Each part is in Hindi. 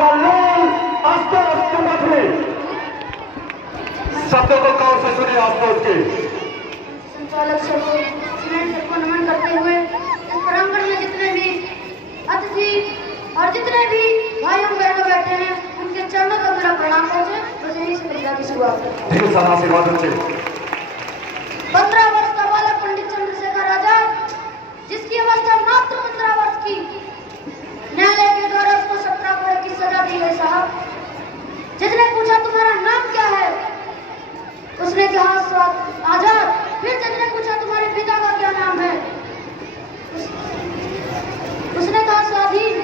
कल्याण आस्था थे शब्दों को कौन से सुनिए आस्था के संचालक सबको नमन करते हुए इस प्रांगण में जितने भी अतिथि और जितने भी भाइयों बहनों बैठे हैं उनके चरणों तक मेरा प्रणाम पहुंचे। बस यही से कविता की शुरुआत करते हैं। ठीक है, सारा आशीर्वाद अच्छे। 15 वर्ष का बालक पंडित चंद्रशेखर आजाद, जिसकी अवस्था मात्र 15 वर्ष की, न्यायालय के द्वारा उसको 17 कोड़े की सजा दी गई। साहब, जिसने पूछा तुम्हारा नाम क्या है, उसने कहा आजाद। फिर जज ने पूछा तुम्हारे पिता का क्या नाम है, उसने कहा स्वाधीन।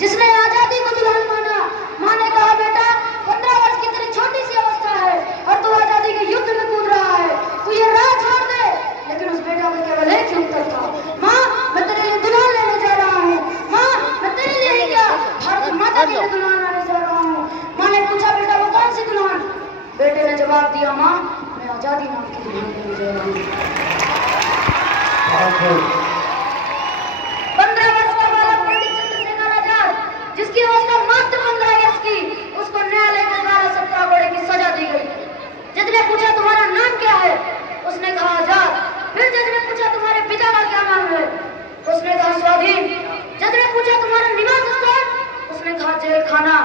जिसने आजादी को दुल्हन माना, माँ ने कहा बेटा 15 वर्ष की तेरी छोटी सी अवस्था है और तू आजादी के युद्ध में कूद रहा है, तू ये राह छोड़ दे। लेकिन उस बेटा का केवल एक ही उत्तर था, माँ मैं तेरे लिए दुल्हन लेने जा रहा हूँ। माँ मैं तेरे लिए ही क्या, भारत माता के लिए दुल्हन लाने जा रहा हूँ। माँ ने पूछा बेटा वो कौन सी दुल्हन? बेटे ने जवाब दिया माँ मैं आजादी नाम की दुल्हन लेने जा रहा हूँ। 15 वर्ष का बालक पंडित चंद्रशेखर आजाद, जिसकी अवस्था मात्र 15 वर्ष की, उसको न्यायालय के द्वारा 17 कोड़े की सजा दी गई। जज ने पूछा तुम्हारा नाम क्या है, उसने कहा आजाद। फिर जज ने पूछा तुम्हारे पिता का क्या नाम है, उसने कहा स्वाधीन। जज ने पूछा तुम्हारा निवास स्थान, उसने कहा जेल खाना।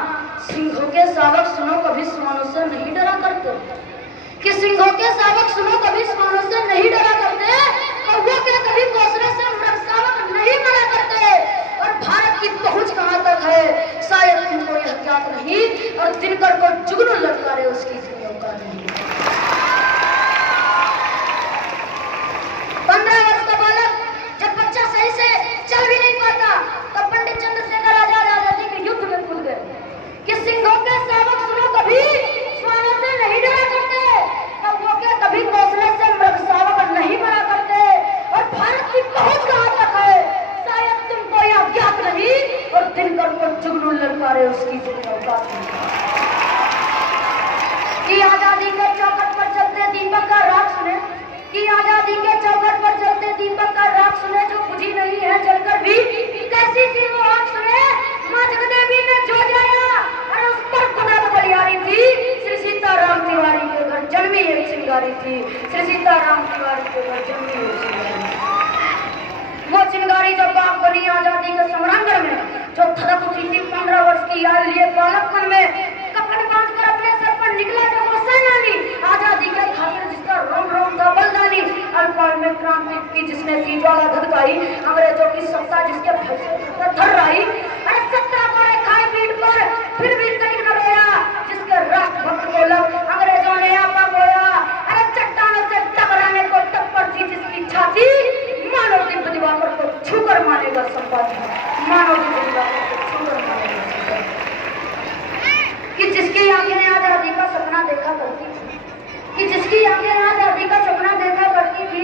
सिंहों के शावक सुनो कभी श्वानों से नहीं डरा करते, कि सिंहों के शावक सुनो कभी श्वानों से नहीं डरा करते, कौवे के कभी घोंसले से मृग शावक नहीं मरा करते। और भारत की पहुंच कहां तक है शायद तुमको यह ज्ञात नहीं, और दिनकर को जुगनू लटकारे उसकी इतनी औकात नहीं। 15 वर्ष का बालक जब बच्चा सही से चल भी नहीं पाता, तब पंडित चंद्रशेखर आजाद आजादी के युद्ध में कूद गए, कि सिंहों के शावक सुनो कभी श्वानों से नहीं डरा करते, कौवों के कभी घोंसले से मृग शावक नहीं मरा करते। और भारत की पहुंच कहां तक है शायद तुमको यह ज्ञात नहीं, और दिनकर को जुगनू ललकारे उसकी जितनी औकात नहीं। कि आजादी के चौखट पर चलते दीपक का राग सुने, कि आजादी के चौखट पर चलते दीपक का राग सुने, जो बुझी नहीं है जलकर भी कैसी थी वो आग सुने। माँ जगदेवी ने जो जाया और उस पर कुदरत बलियारी थी। श्री सीताराम तिवारी के घर जन्मी एक चिंगारी थी, श्री सीताराम तिवारी के घर जन्मी एक चिंगारी। वो चिंगारी जब बाप बनी आजादी के सम्रांगण में, जो धड़क उठी थी 15 वर्ष की आयु लिए बालकपन में, कपड़ बांधकर अपने सर पर निकला जब वो सेनानी, आजादी के खातिर जिसका रोम रोम था बलिदानी, अल्पाल में क्रांति की जिसने की ज्वाला धधकाई, अंग्रेजों की सत्ता जिसके थर्राई। अरे 17 कोड़े खाए पीठ पर फिर भी कहीं न रोया, जिसके राष्ट्रभक्त को लग अंग्रेजों ने आपा बोया। अरे चट्टानों से टकराने को टक्कर थी जिसकी छाती, मानव दिव्य दिवाकर को छूकर मानेगा संपाति, मानव दिव्य दिवाकर को छूकर मानेगा संपाति। कि जिसकी आंखें आजादी का सपना देखा करती थी, कि जिसकी आंखें आजादी का सपना देखा करती थी,